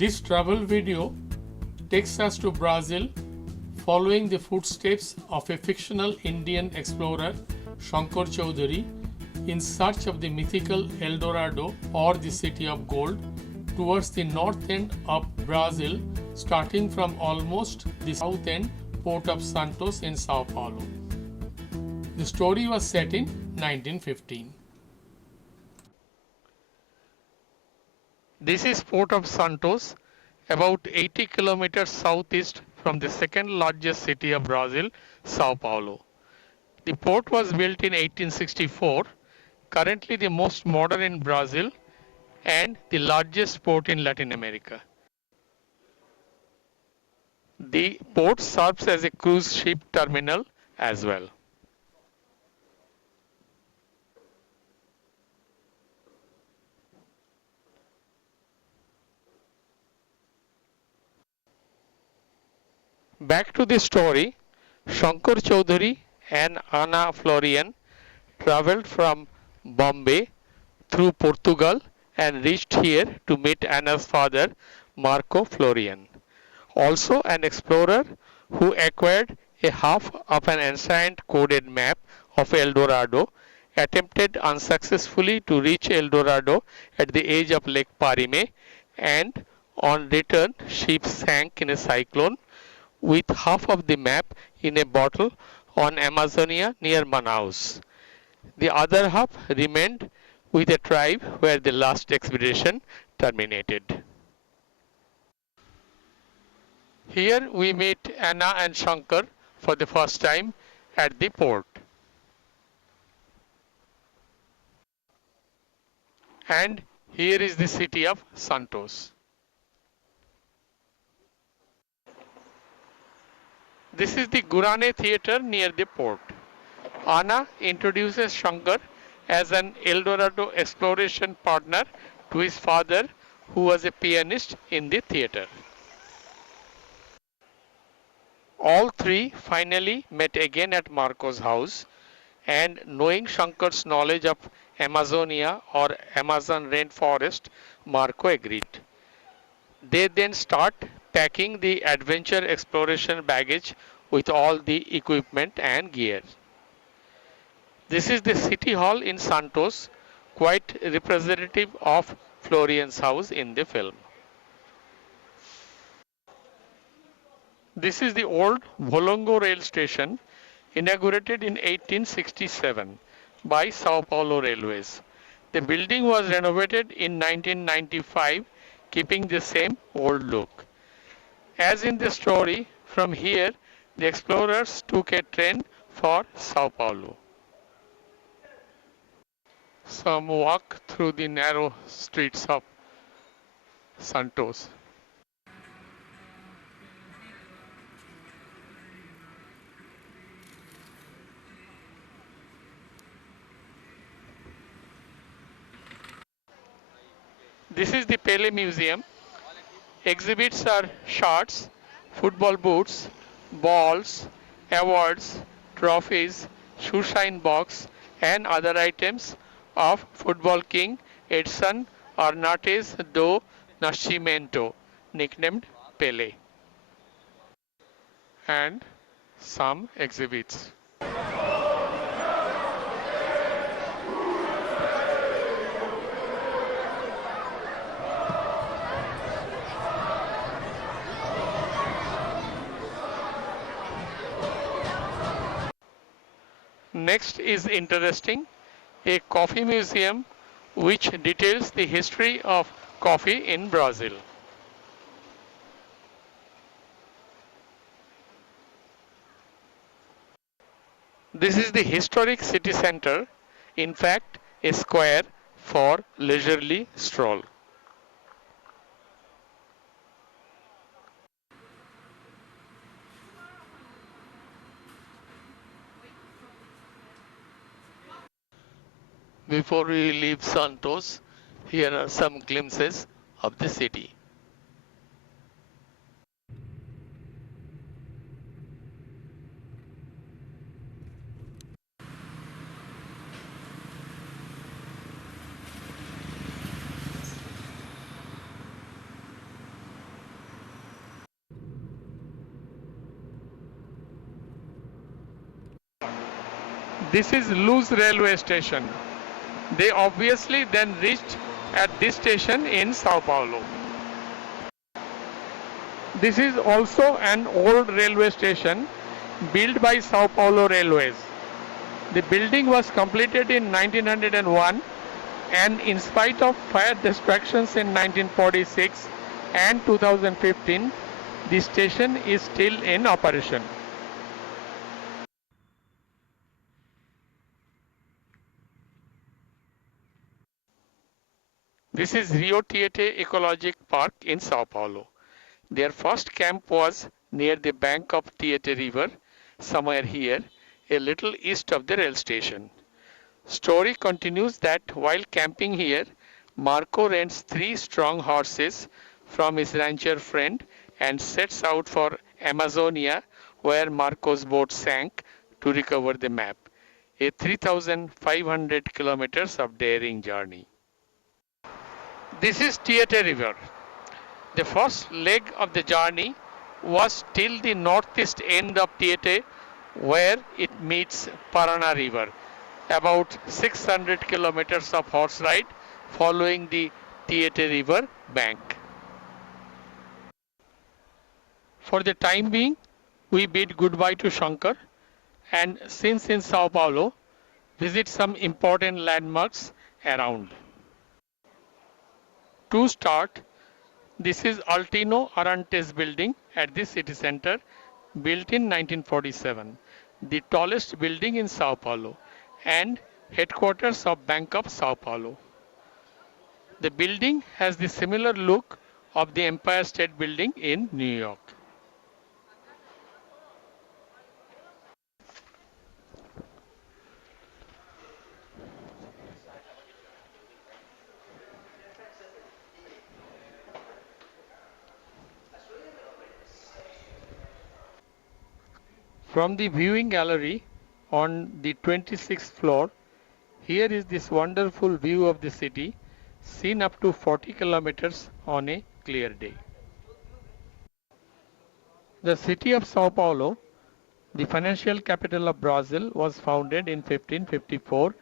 This travel video takes us to Brazil, following the footsteps of a fictional Indian explorer, Shankar Chaudhary, in search of the mythical El Dorado or the City of Gold, towards the north end of Brazil, starting from almost the south end port of Santos in Sao Paulo. The story was set in 1915. This is Port of Santos, about 80 kilometers southeast from the second largest city of Brazil, Sao Paulo. The port was built in 1864, currently the most modern in Brazil and the largest port in Latin America. The port serves as a cruise ship terminal as well. Back to the story, Shankar Chaudhary and Anna Florian traveled from Bombay through Portugal and reached here to meet Anna's father, Marco Florian, also an explorer who acquired a half of an ancient coded map of El Dorado, attempted unsuccessfully to reach El Dorado at the edge of Lake Parime, and on return ship sank in a cyclone with half of the map in a bottle on Amazonia near Manaus. The other half remained with a tribe where the last expedition terminated. Here we meet Anna and Shankar for the first time at the port. And here is the city of Santos. This is the Gurane Theatre near the port. Anna introduces Shankar as an El Dorado exploration partner to his father, who was a pianist in the theatre. All three finally met again at Marco's house, and knowing Shankar's knowledge of Amazonia or Amazon rainforest, Marco agreed. They then start packing the adventure exploration baggage with all the equipment and gear. This is the city hall in Santos, quite representative of Florian's house in the film. This is the old Volongo rail station, inaugurated in 1867 by Sao Paulo Railways. The building was renovated in 1995, keeping the same old look. As in the story, from here the explorers took a train for Sao Paulo. Some walk through the narrow streets of Santos. This is the Pele Museum. Exhibits are shirts, football boots, balls, awards, trophies, shoe shine box, and other items of football king Edson Arnates do Nascimento, nicknamed Pele, and some exhibits. Next is interesting, a coffee museum which details the history of coffee in Brazil. This is the historic city center, in fact a square for leisurely stroll. Before we leave Santos, here are some glimpses of the city. This is Luz railway station. They obviously then reached at this station in Sao Paulo. This is also an old railway station built by Sao Paulo Railways. The building was completed in 1901 and in spite of fire destructions in 1946 and 2015, the station is still in operation. This is Rio Tietê Ecologic Park in Sao Paulo. Their first camp was near the bank of Tietê River, somewhere here, a little east of the rail station. Story continues that while camping here, Marco rents three strong horses from his rancher friend and sets out for Amazonia, where Marco's boat sank, to recover the map. A 3,500 kilometers of daring journey. This is Tietê River. The first leg of the journey was till the northeast end of Tietê, where it meets Parana River. About 600 kilometers of horse ride following the Tietê River bank. For the time being, we bid goodbye to Shankar and since in Sao Paulo, visit some important landmarks around. To start, this is Altino Arantes building at the city center, built in 1947, the tallest building in Sao Paulo and headquarters of Bank of Sao Paulo. The building has the similar look of the Empire State Building in New York. From the viewing gallery on the 26th floor, here is this wonderful view of the city, seen up to 40 kilometers on a clear day. The city of Sao Paulo, the financial capital of Brazil, was founded in 1554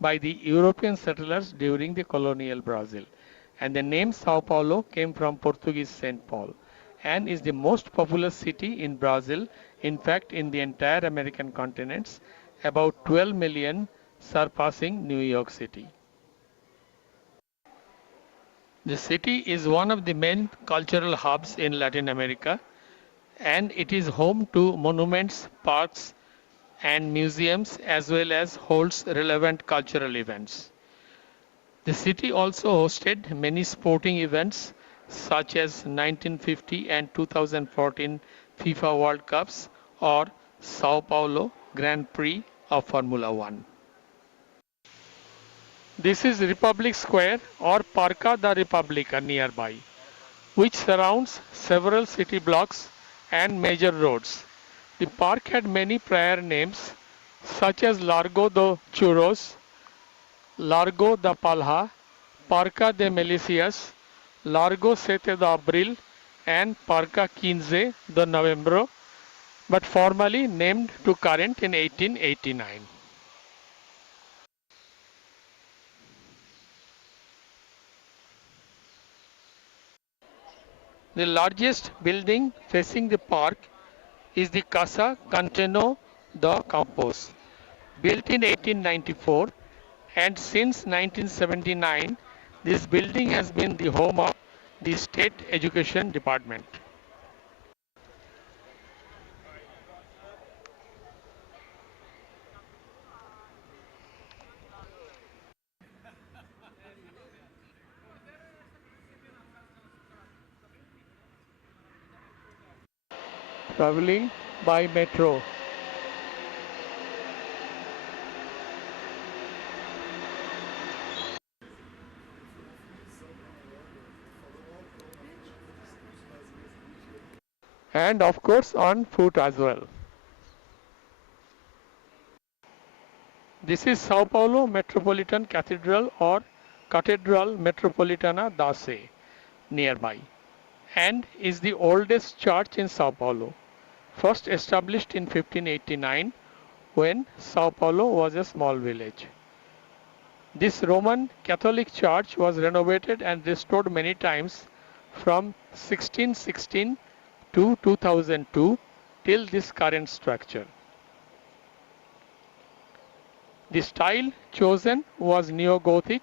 by the European settlers during the colonial Brazil, and the name Sao Paulo came from Portuguese Saint Paul and is the most populous city in Brazil, in fact in the entire American continents, about 12 million, surpassing New York City. The city is one of the main cultural hubs in Latin America and it is home to monuments, parks, and museums as well as holds relevant cultural events. The city also hosted many sporting events such as 1950 and 2014 FIFA World Cups or Sao Paulo Grand Prix of Formula 1. This is Republic Square or Parca da República nearby, which surrounds several city blocks and major roads. The park had many prior names such as Largo do Churros, Largo da Palha, Parca de Melicias, Largo 7 de Abril, and Parca 15 de Novembro, but formally named to current in 1889. The largest building facing the park is the Casa Canteno de Campos, built in 1894 and since 1979 this building has been the home of the State Education Department. Traveling by metro. And of course on foot as well. This is Sao Paulo Metropolitan Cathedral or Catedral Metropolitana da Sé nearby and is the oldest church in Sao Paulo. First established in 1589, when Sao Paulo was a small village. This Roman Catholic church was renovated and restored many times from 1616 to 2002 till this current structure. The style chosen was Neo-Gothic,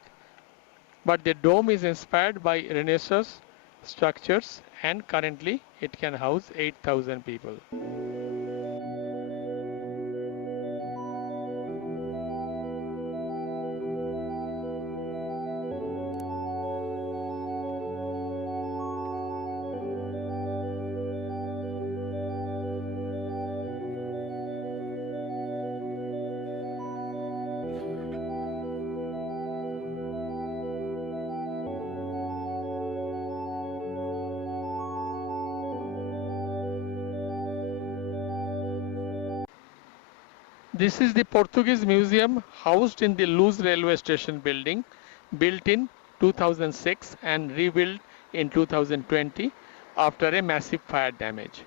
but the dome is inspired by Renaissance structures and currently it can house 8,000 people. This is the Portuguese museum housed in the Luz railway station building, built in 2006 and rebuilt in 2020 after a massive fire damage.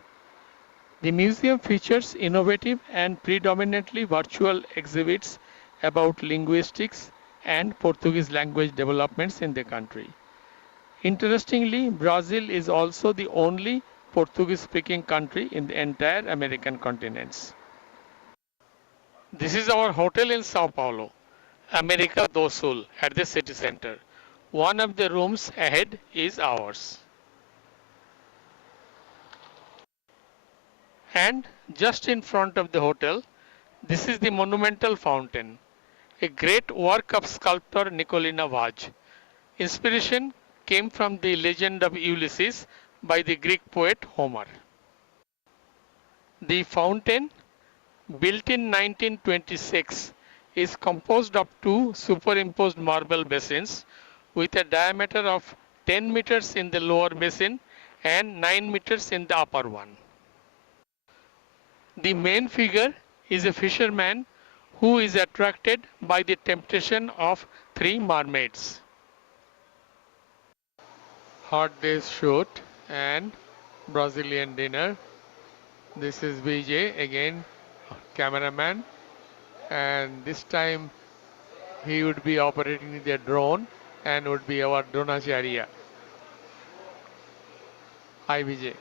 The museum features innovative and predominantly virtual exhibits about linguistics and Portuguese language developments in the country. Interestingly, Brazil is also the only Portuguese speaking country in the entire American continents. This is our hotel in Sao Paulo, America do Sul, at the city center. One of the rooms ahead is ours. And just in front of the hotel, this is the monumental fountain, a great work of sculptor Nicolina Vaz. Inspiration came from the legend of Ulysses by the Greek poet Homer. The fountain, built in 1926, is composed of two superimposed marble basins with a diameter of 10 meters in the lower basin and 9 meters in the upper one. The main figure is a fisherman who is attracted by the temptation of three mermaids. Hot day's shoot and Brazilian dinner. This is BJ again, cameraman, and this time he would be operating the drone and would be our dronacharya. Hi Vijay.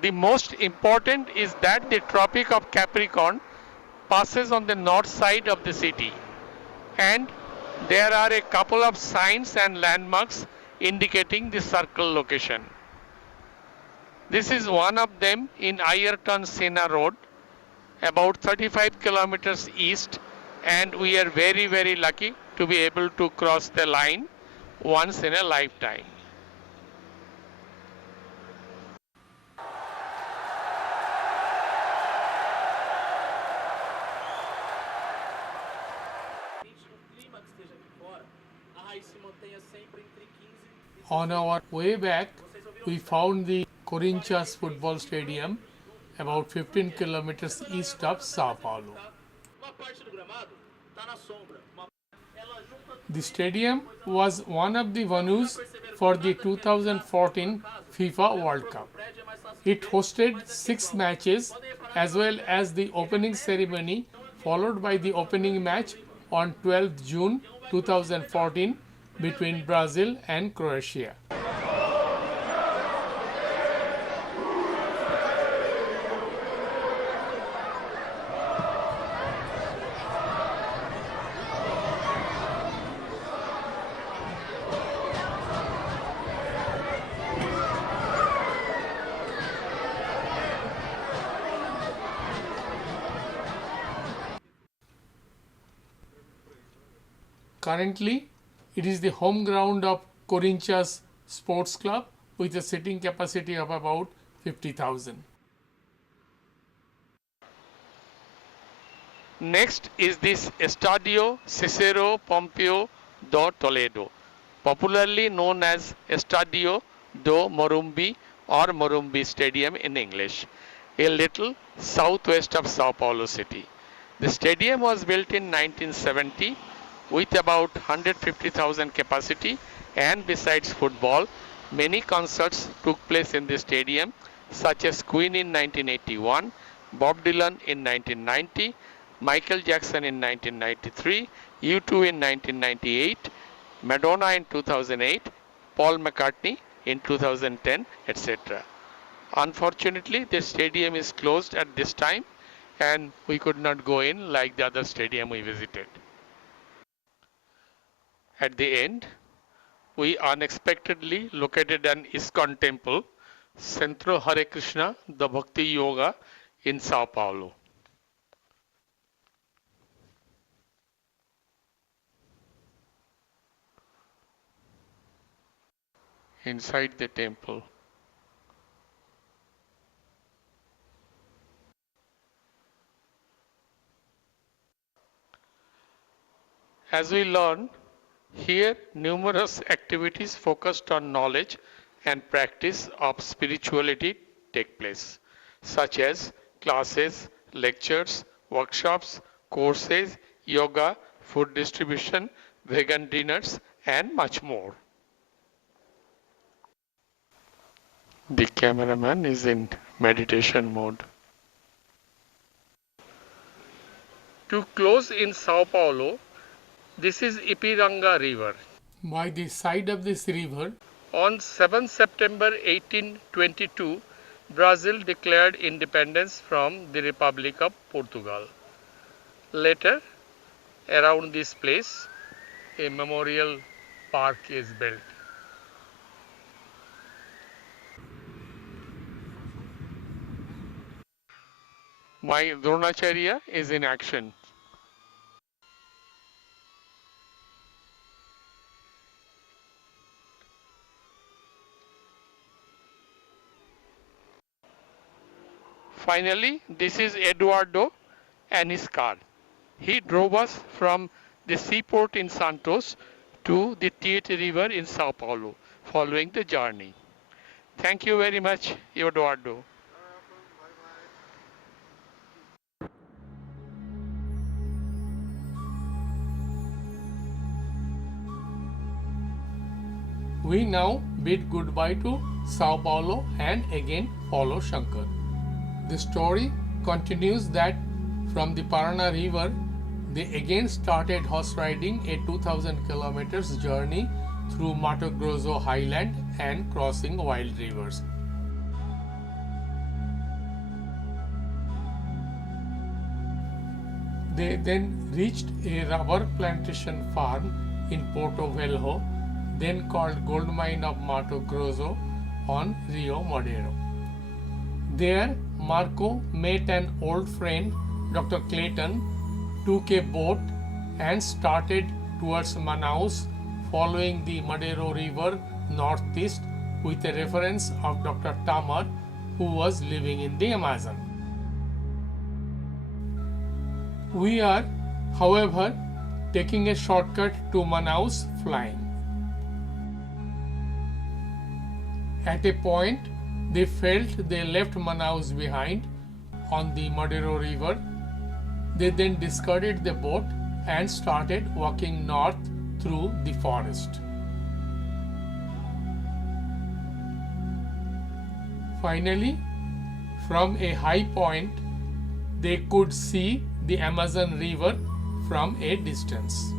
The most important is that the Tropic of Capricorn passes on the north side of the city, and there are a couple of signs and landmarks indicating the circle location. This is one of them in Ayrton Senna Road, about 35 kilometers east, and we are very lucky to be able to cross the line once in a lifetime. On our way back, we found the Corinthians football stadium about 15 kilometers east of Sao Paulo. The stadium was one of the venues for the 2014 FIFA World Cup. It hosted 6 matches as well as the opening ceremony, followed by the opening match on 12th June 2014 between Brazil and Croatia. Currently, it is the home ground of Corinthians Sports Club with a seating capacity of about 50,000. Next is this Estadio Cicero Pompeu do Toledo, popularly known as Estadio do Morumbi or Morumbi Stadium in English, a little southwest of Sao Paulo city. The stadium was built in 1970 with about 150,000 capacity And besides football, many concerts took place in the stadium, such as Queen in 1981, Bob Dylan in 1990, Michael Jackson in 1993, U2 in 1998, Madonna in 2008, Paul McCartney in 2010, etc. Unfortunately, the stadium is closed at this time and we could not go in like the other stadium we visited. At the end, we unexpectedly located an ISKCON temple, Centro Hare Krishna, the Bhakti Yoga in Sao Paulo. Inside the temple, as we learn, here numerous activities focused on knowledge and practice of spirituality take place, such as classes, lectures, workshops, courses, yoga, food distribution, vegan dinners, and much more. The cameraman is in meditation mode. To close in Sao Paulo, this is Ipiranga River. By the side of this river, on 7 September 1822, Brazil declared independence from the Republic of Portugal. Later, around this place, a memorial park is built. My Dronacharya is in action. Finally, this is Eduardo and his car. He drove us from the seaport in Santos to the Tietê River in Sao Paulo following the journey. Thank you very much, Eduardo. We now bid goodbye to Sao Paulo and again follow Shankar. The story continues that from the Parana River, they again started horse riding a 2000 kilometers journey through Mato Grosso highland and crossing wild rivers. They then reached a rubber plantation farm in Porto Velho, then called Gold Mine of Mato Grosso on Rio Madeiro. There, Marco met an old friend, Dr. Clayton, took a boat and started towards Manaus following the Madeiro River northeast with a reference of Dr. Tamar who was living in the Amazon. We are, however, taking a shortcut to Manaus flying. At a point, they felt they left Manaus behind on the Madeiro River. They then discarded the boat and started walking north through the forest. Finally, from a high point, they could see the Amazon River from a distance.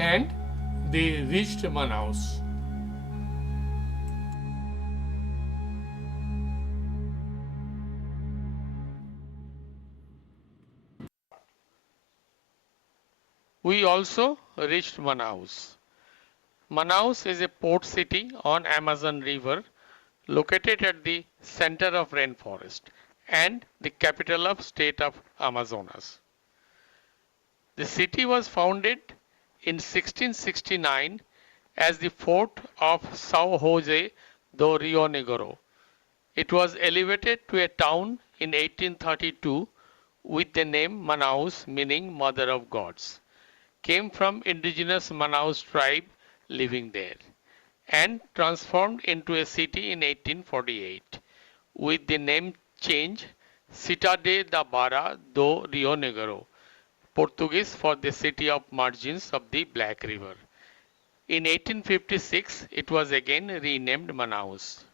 And they reached Manaus. We also reached Manaus. Manaus is a port city on Amazon River located at the center of rainforest and the capital of state of Amazonas. The city was founded in 1669 as the fort of São José do Rio Negro. It was elevated to a town in 1832 with the name Manaus meaning Mother of Gods. came from indigenous Manaus tribe living there and transformed into a city in 1848 with the name change Cidade da Barra do Rio Negro, Portuguese for the city of margins of the Black River. In 1856, it was again renamed Manaus.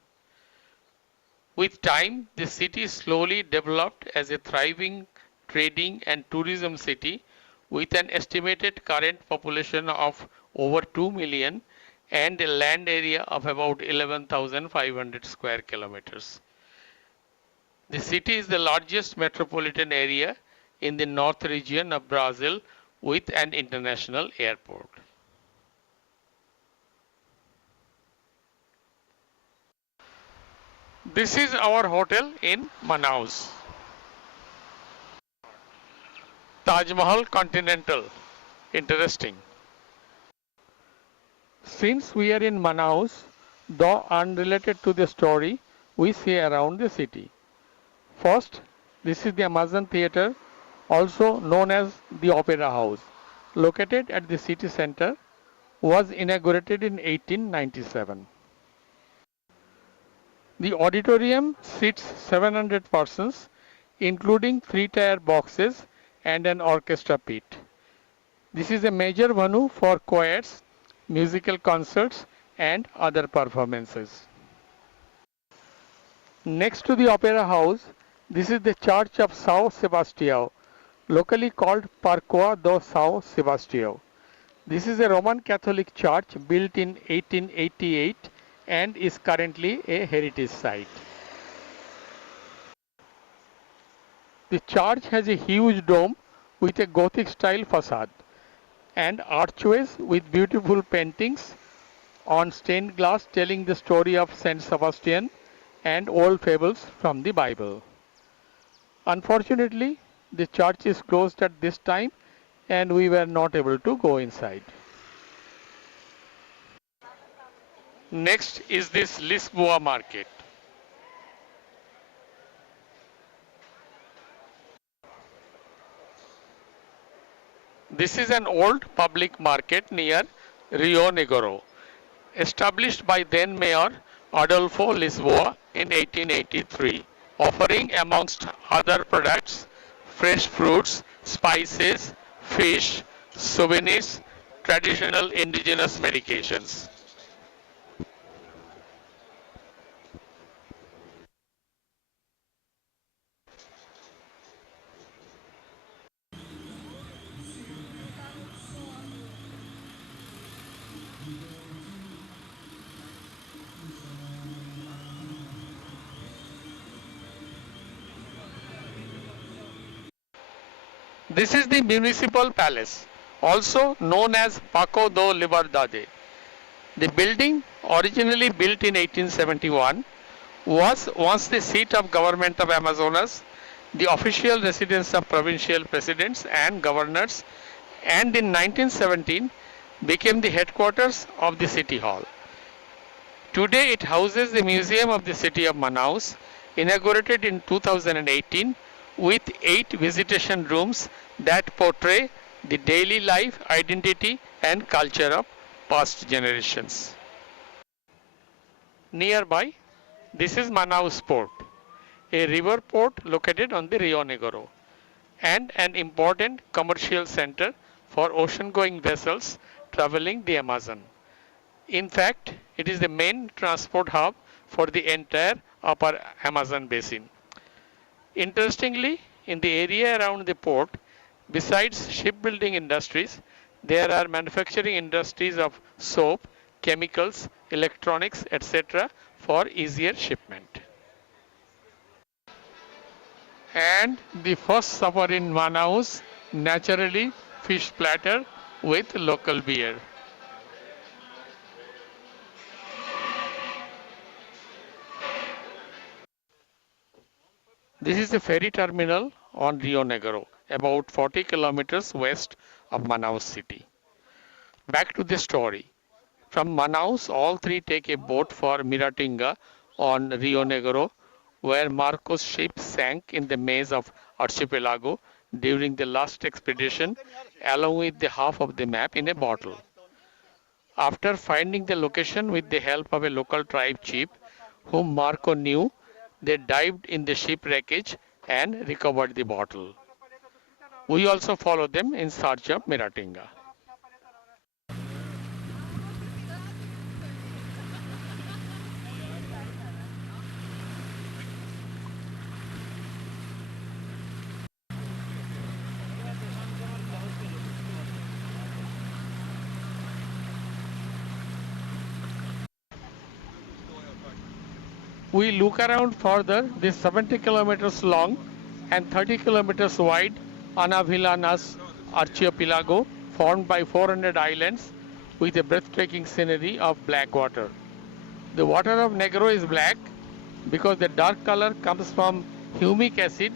With time, the city slowly developed as a thriving trading and tourism city with an estimated current population of over 2 million and a land area of about 11,500 square kilometers. The city is the largest metropolitan area in the north region of Brazil with an international airport. This is our hotel in Manaus. Taj Mahal Continental. Interesting. Since we are in Manaus, though unrelated to the story, we see around the city. First, this is the Amazon Theatre, also known as the Opera House, located at the city center, was inaugurated in 1897. The auditorium seats 700 persons, including three-tier boxes and an orchestra pit. This is a major venue for choirs, musical concerts, and other performances. Next to the Opera House, this is the Church of São Sebastião, locally called Parcoa do São Sebastião. This is a Roman Catholic church built in 1888 and is currently a heritage site. The church has a huge dome with a Gothic style facade and archways with beautiful paintings on stained glass telling the story of Saint Sebastian and old fables from the Bible. Unfortunately, the church is closed at this time and we were not able to go inside. Next is this Lisboa market. This is an old public market near Rio Negro, established by then Mayor Adolfo Lisboa in 1883, offering amongst other products fresh fruits, spices, fish, souvenirs, traditional indigenous medications. This is the municipal palace, also known as Paco do Liberdade. The building, originally built in 1871, was once the seat of government of Amazonas, the official residence of provincial presidents and governors, and in 1917 became the headquarters of the city hall. Today it houses the Museum of the City of Manaus, inaugurated in 2018 with 8 visitation rooms that portray the daily life, identity and culture of past generations. Nearby, this is Manaus Port, a river port located on the Rio Negro and an important commercial center for ocean-going vessels traveling the Amazon. In fact, it is the main transport hub for the entire upper Amazon basin. Interestingly, in the area around the port, besides shipbuilding industries, there are manufacturing industries of soap, chemicals, electronics, etc. for easier shipment. And the first supper in Manaus, naturally fish platter with local beer. This is a ferry terminal on Rio Negro, about 40 kilometers west of Manaus city. Back to the story. From Manaus, all three take a boat for Miratinga on Rio Negro, where Marcos' ship sank in the maze of archipelago during the last expedition, along with the half of the map in a bottle. After finding the location with the help of a local tribe chief whom Marco knew, they dived in the ship wreckage and recovered the bottle. We also follow them in search of Miratinga. We look around further. This 70 kilometers long and 30 kilometers wide Anavilanas archipelago formed by 400 islands with a breathtaking scenery of black water. The water of Negro is black because the dark color comes from humic acid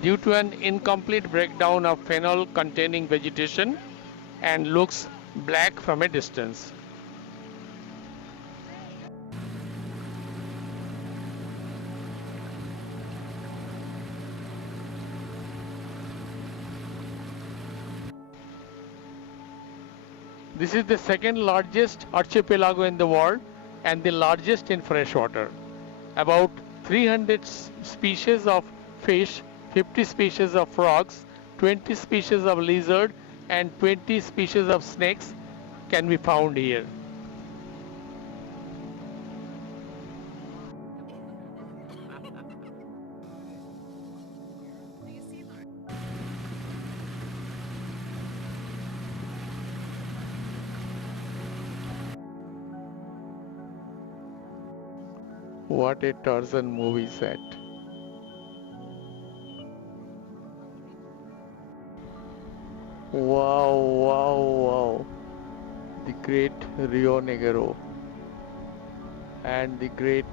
due to an incomplete breakdown of phenol containing vegetation and looks black from a distance. This is the second largest archipelago in the world and the largest in freshwater. About 300 species of fish, 50 species of frogs, 20 species of lizard and 20 species of snakes can be found here. What a Tarzan movie set. Wow, wow, wow. The great Rio Negro and the great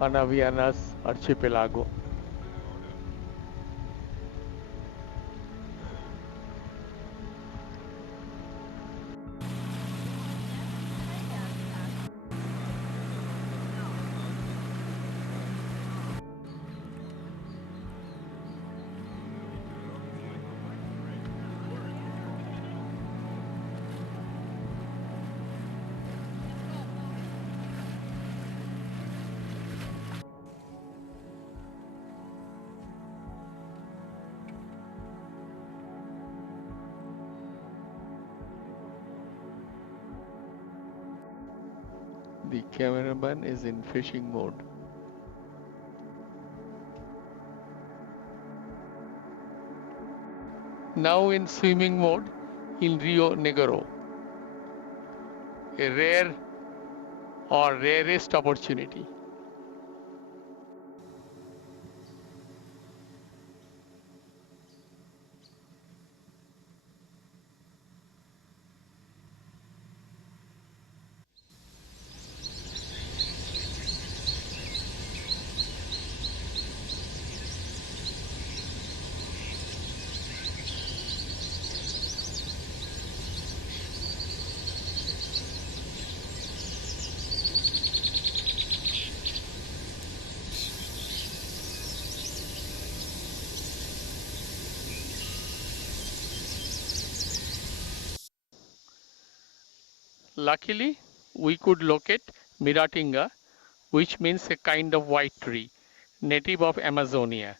Anavianas archipelago. The cameraman is in fishing mode. Now in swimming mode in Rio Negro, a rare or rarest opportunity. Luckily, we could locate Miratinga, which means a kind of white tree, native of Amazonia,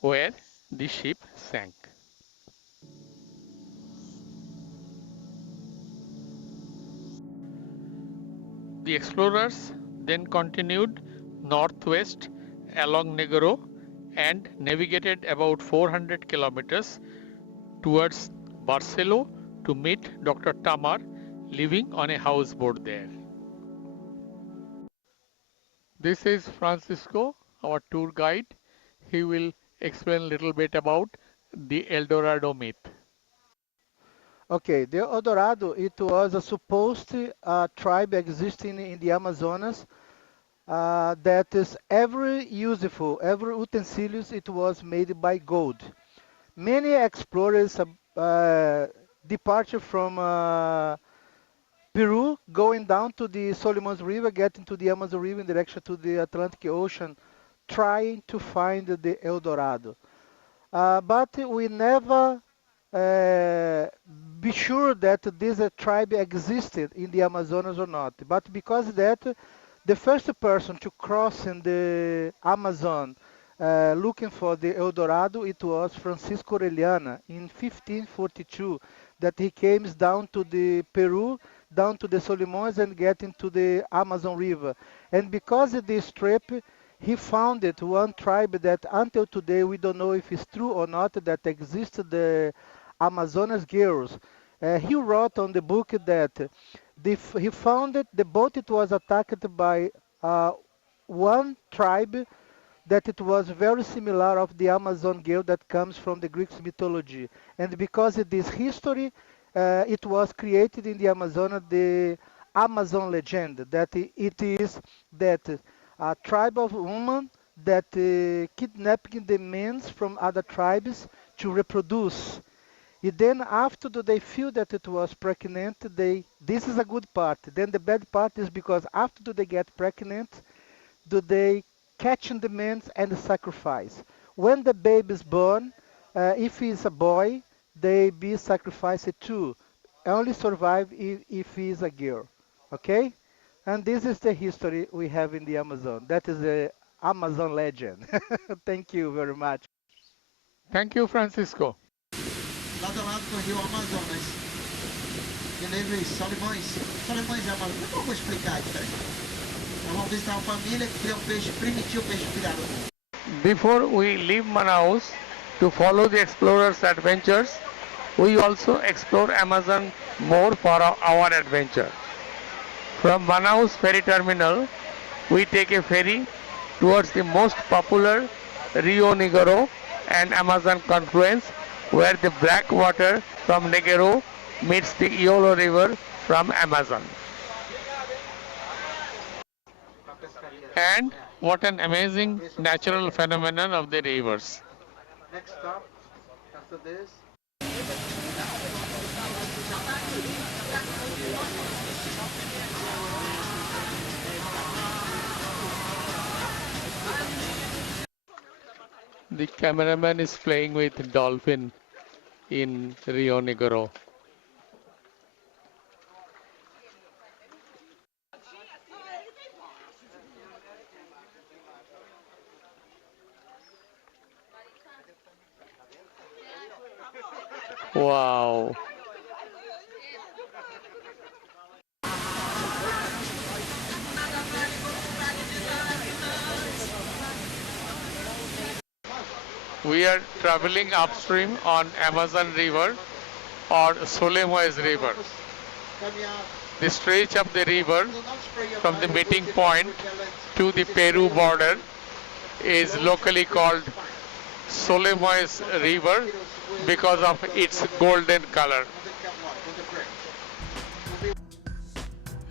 where the ship sank. The explorers then continued northwest along Negro and navigated about 400 kilometers towards Barcelo to meet Dr. Tamar living on a houseboat there. This is Francisco, our tour guide. He will explain a little bit about the El Dorado myth. Okay, the Eldorado, it was a supposed tribe existing in the Amazonas that is every useful, every utensilious it was made by gold. Many explorers departure from Peru, going down to the Solomons River, getting to the Amazon River in direction to the Atlantic Ocean, trying to find the El Dorado. but we never uh, be sure that this tribe existed in the Amazonas or not. But because that, the first person to cross in the Amazon looking for the El Dorado, it was Francisco Orellana in 1542 that he came down to the Peru, down to the Solimões and get into the Amazon River. And because of this trip, he founded one tribe that until today we don't know if it's true or not that existed the Amazonas girls. He wrote on the book that he found that the boat it was attacked by uh, one tribe that it was very similar of the Amazon girl that comes from the Greek mythology. And because of this history, it was created in the Amazon the Amazon legend that it is that a tribe of women that kidnapping the men from other tribes to reproduce. And then after they feel that it was pregnant, this is a good part. Then the bad part is because after they get pregnant, do they catch the man and sacrifice. When the baby is born, if he's a boy, they be sacrificed too. Only survive if he is a girl. Okay? And this is the history we have in the Amazon. That is the Amazon legend. Thank you very much. Thank you, Francisco. Lado a lado com o rio Amazonas. E livre Solimões. Solimões é Amazonas. Como eu vou explicar a diferença? Nós vamos visitar uma família que cria um peixe primitivo, peixe pirata. Before we leave Manaus to follow the explorers' adventures, we also explore Amazon more for our adventure. From Manaus ferry terminal, we take a ferry towards the most popular Rio Negro and Amazon confluence, where the black water from Negro meets the Iolo River from Amazon. And what an amazing natural phenomenon of the rivers. Next stop after this. The cameraman is playing with dolphin in Rio Negro. Wow. We are traveling upstream on Amazon River or Solimões River. The stretch of the river from the meeting point to the Peru border is locally called Solimões River because of its golden color.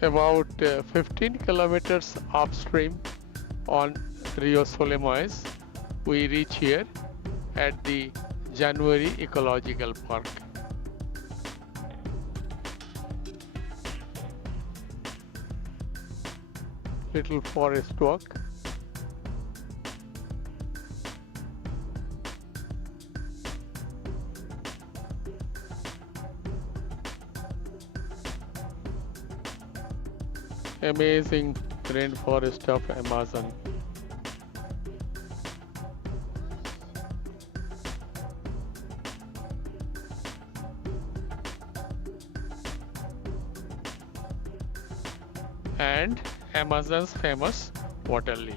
About 15 kilometers upstream on Rio Solimões, we reach here at the January Ecological Park. Little forest walk. Amazing rainforest of Amazon. And Amazon's famous water lily.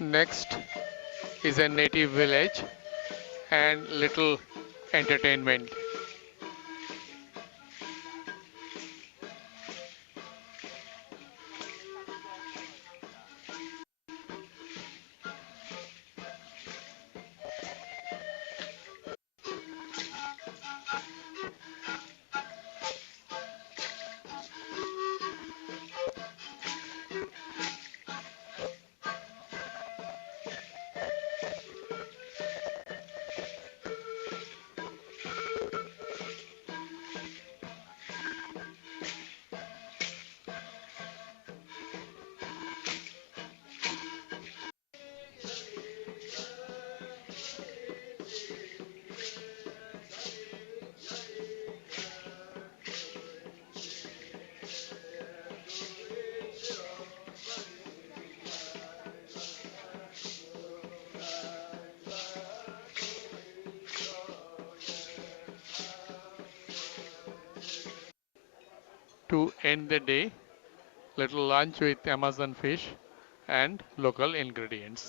Next is a native village and little entertainment. to end the day, little lunch with Amazon fish and local ingredients.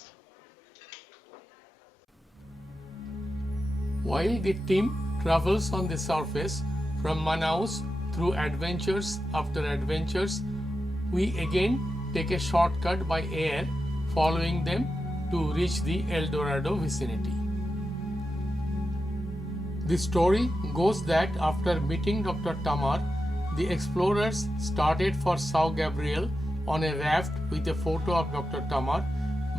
While the team travels on the surface from Manaus through adventures after adventures, we again take a shortcut by air, following them to reach the El Dorado vicinity. The story goes that after meeting Dr. Tamar, the explorers started for São Gabriel on a raft with a photo of Dr. Tamar,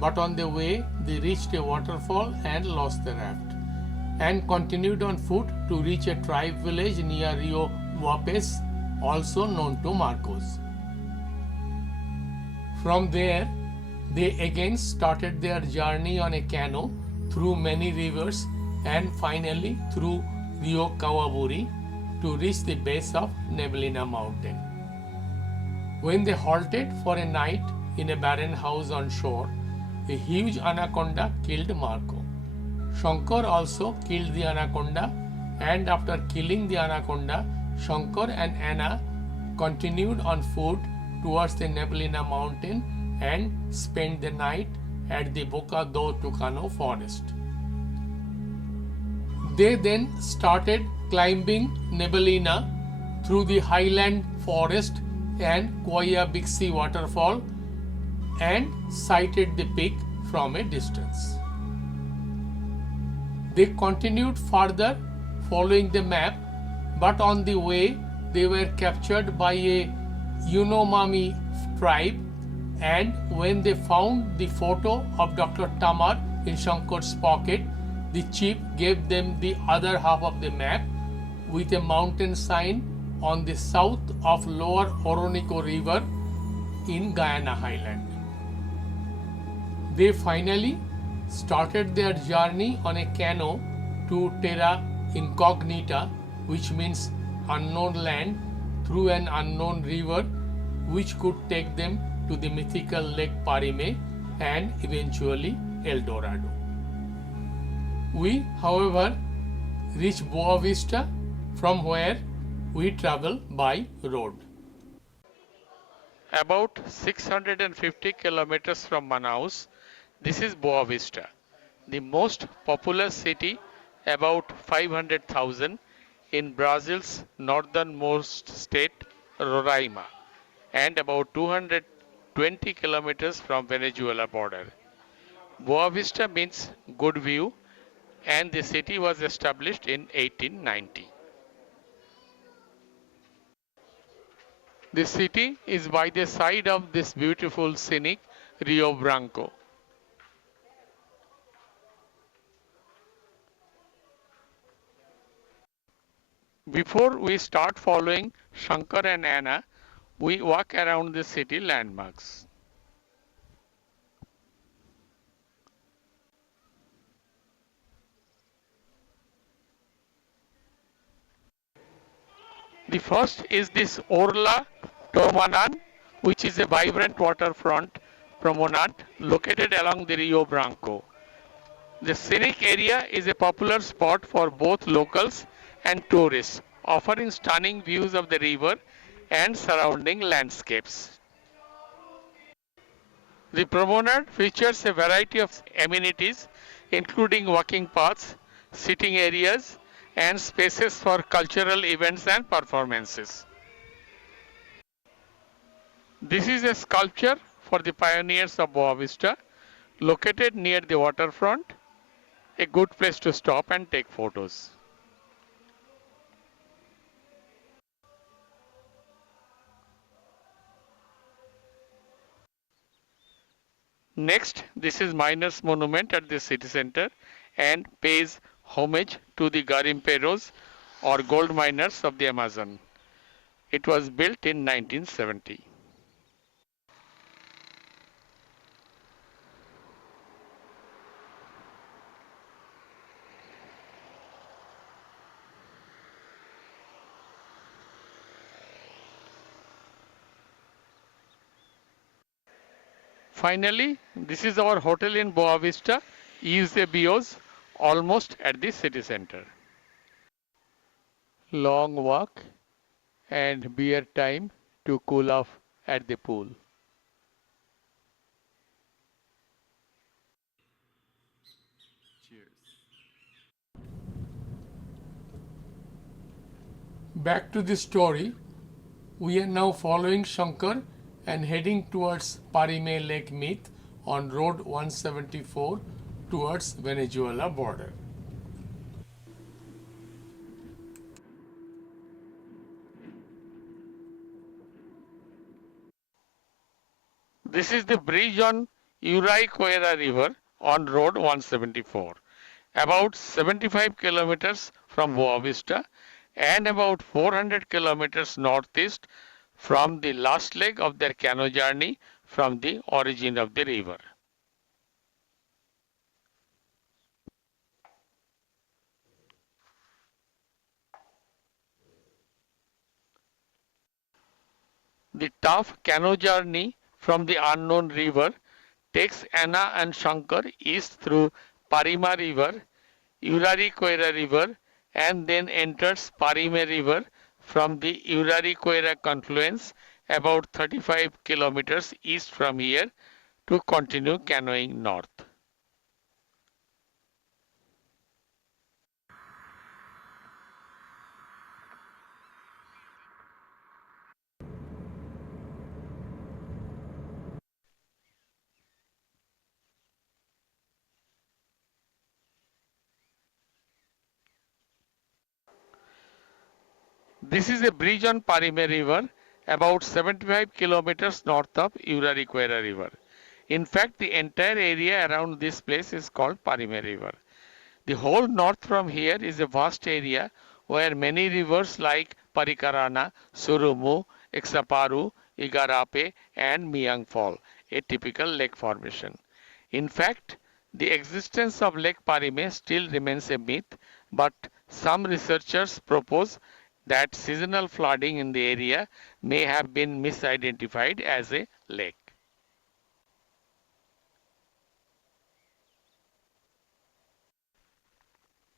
but on the way they reached a waterfall and lost the raft, and continued on foot to reach a tribe village near Rio Guapes, also known to Marcos. From there, they again started their journey on a canoe through many rivers and finally through Rio Kawaburi to reach the base of Neblina mountain. When they halted for a night in a barren house on shore, a huge anaconda killed Marco. Shankar also killed the anaconda, and after killing the anaconda, Shankar and Anna continued on foot towards the Neblina mountain and spent the night at the Boca do Tucano forest. They then started climbing Neblina through the highland forest and Coya Bixi waterfall and sighted the peak from a distance. They continued further following the map, but on the way they were captured by a Yanomami tribe, and when they found the photo of Dr. Tamar in Shankar's pocket, the chief gave them the other half of the map with a mountain sign on the south of Lower Orinoco River in Guyana Highland. They finally started their journey on a canoe to Terra Incognita, which means unknown land, through an unknown river which could take them to the mythical Lake Parime and eventually El Dorado. We, however, reached Boa Vista, from where we travel by road. About 650 kilometers from Manaus, this is Boa Vista, the most populous city, about 500,000, in Brazil's northernmost state, Roraima, and about 220 kilometers from Venezuela border. Boa Vista means good view, and the city was established in 1890. The city is by the side of this beautiful scenic Rio Branco. Before we start following Shankar and Anna, we walk around the city landmarks. The first is this Orla Tomanan, which is a vibrant waterfront promenade located along the Rio Branco. The scenic area is a popular spot for both locals and tourists, offering stunning views of the river and surrounding landscapes. The promenade features a variety of amenities, including walking paths, sitting areas, and spaces for cultural events and performances. This is a sculpture for the pioneers of Boa Vista, located near the waterfront, a good place to stop and take photos. Next, this is Miners Monument at the city center and pays homage to the garimperos or gold miners of the Amazon. It was built in 1970. Finally, this is our hotel in Boa Vista, Eusebios, almost at the city center. Long walk and beer time to cool off at the pool. Back to the story. We are now following Shankar and heading towards Parime Lake Meet on Road 174 towards Venezuela border. This is the bridge on Uraicuera River on Road 174, about 75 kilometers from Boa Vista and about 400 kilometers northeast from the last leg of their canoe journey from the origin of the river. The tough canoe journey from the unknown river takes Anna and Shankar east through Parima River, Uraricuera River, and then enters Parime River from the Uraricuera confluence about 35 kilometers east from here to continue canoeing north. This is a bridge on Parime River, about 75 kilometers north of Uraricuera River. In fact, the entire area around this place is called Parime River. The whole north from here is a vast area where many rivers like Parikarana, Surumu, Exaparu, Igarape, and Miang fall, a typical lake formation. In fact, the existence of Lake Parime still remains a myth, but some researchers propose that seasonal flooding in the area may have been misidentified as a lake.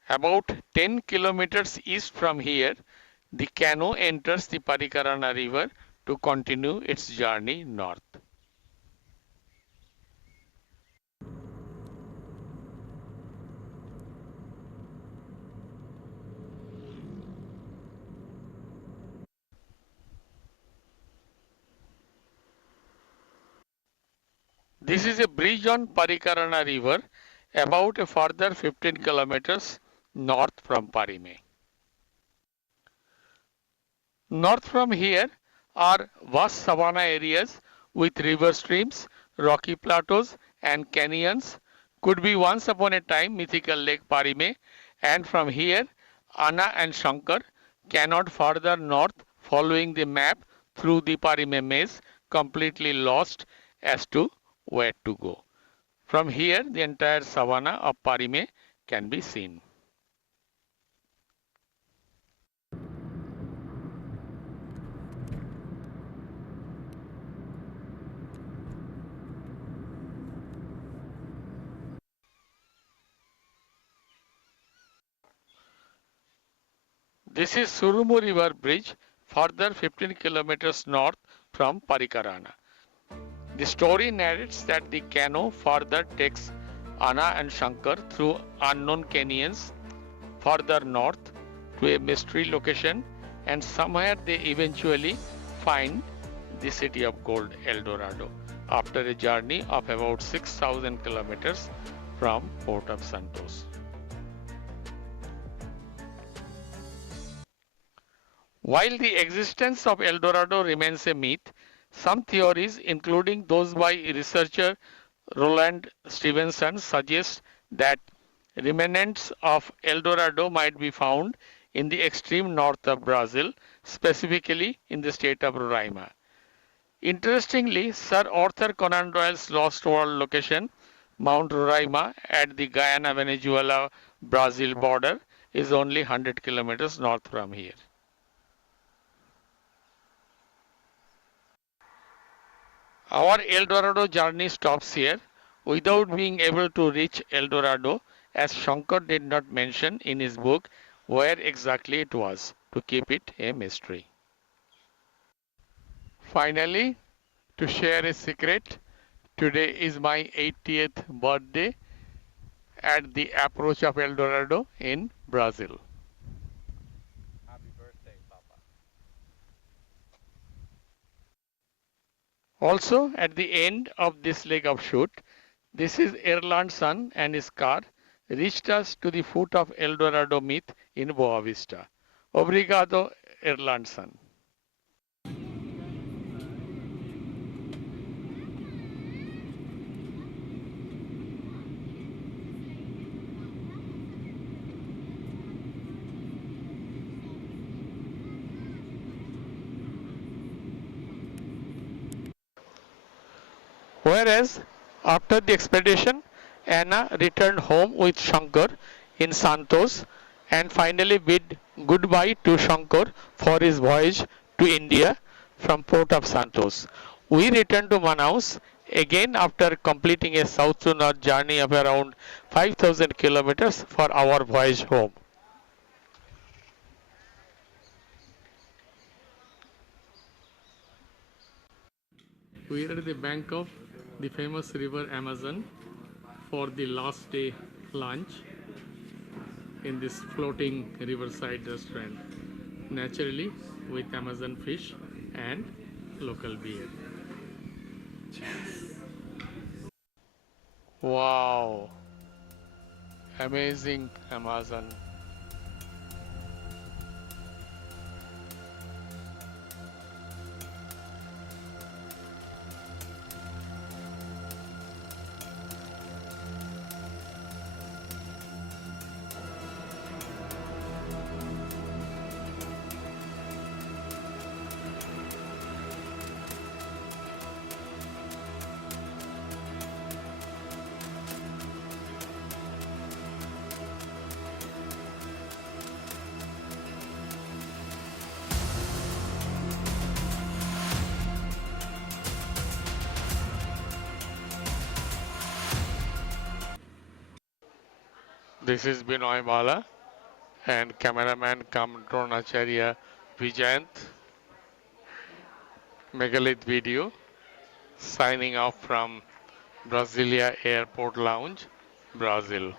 About 10 kilometers east from here, the canoe enters the Parikarana River to continue its journey north. This is a bridge on Parikarana River, about a further 15 kilometers north from Parime. North from here are vast savanna areas with river streams, rocky plateaus, and canyons. Could be once upon a time mythical Lake Parime, and from here, Anna and Shankar cannot further north following the map through the Parime maze, completely lost as to where to go. From here, the entire savanna of Parime can be seen. This is Surumu River Bridge, further 15 kilometers north from Parikarana. The story narrates that the canoe further takes Anna and Shankar through unknown canyons further north to a mystery location, and somewhere they eventually find the city of gold El Dorado after a journey of about 6,000 kilometers from port of Santos. While the existence of El Dorado remains a myth, some theories, including those by researcher Roland Stevenson, suggest that remnants of El Dorado might be found in the extreme north of Brazil, specifically in the state of Roraima. Interestingly, Sir Arthur Conan Doyle's Lost World location, Mount Roraima at the Guyana-Venezuela Brazil border, is only 100 kilometers north from here. Our El Dorado journey stops here without being able to reach El Dorado, as Shankar did not mention in his book where exactly it was, to keep it a mystery. Finally, to share a secret, today is my 80th birthday at the approach of El Dorado in Brazil. Also, at the end of this leg of shoot, this is Erland's son and his car reached us to the foot of El Dorado myth in Boa Vista. Obrigado, Erland's son. Whereas, after the expedition, Anna returned home with Shankar in Santos and finally bid goodbye to Shankar for his voyage to India from port of Santos. We returned to Manaus again after completing a south to north journey of around 5,000 kilometers for our voyage home. We are at the bank of the famous river Amazon for the last day lunch in this floating riverside restaurant, naturally with Amazon fish and local beer. Wow, amazing Amazon. This is Binoy Bala and cameraman come Dronacharya Vijayant, Megalith Video, signing off from Brasilia Airport Lounge, Brazil.